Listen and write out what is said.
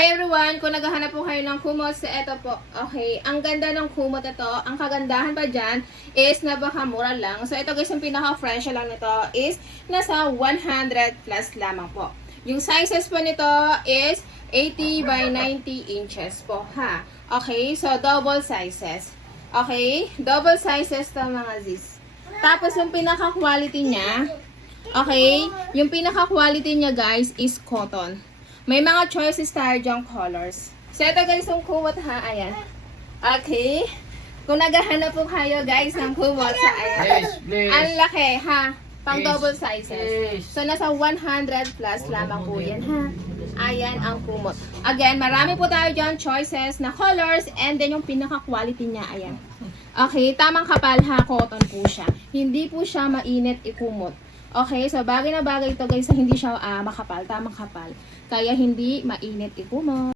Hi everyone! Kung naghahanap po kayo ng kumot, so eto po. Okay, ang ganda ng kumot ito. Ang kagandahan pa dyan is napakamura lang. So ito guys, yung pinaka-fresh lang nito is nasa 100 plus lamang po. Yung sizes po nito is 80 by 90 inches po, ha? Okay, so double sizes. Okay, double sizes to mga zis. Tapos yung pinaka-quality niya, okay, yung pinaka-quality niya guys is cotton. May mga choices tayo dyang colors. So, ito guys, yung kumot ha. Ayan. Okay. Kung naghahanap po kayo guys ng kumot sa ayan. Please. Ang laki ha. Pang Please. double sizes. So, nasa 100 plus lamang po yan ha. Ayan ang kumot. Again, marami po tayo dyan choices na colors and then yung pinaka-quality niya. Ayan. Okay. Tamang kapal ha. Cotton po siya. Hindi po siya mainit ikumot. Okay, so bagay na bagay ito guys na hindi siya makapal, tamang kapal. Kaya hindi mainit ikumot.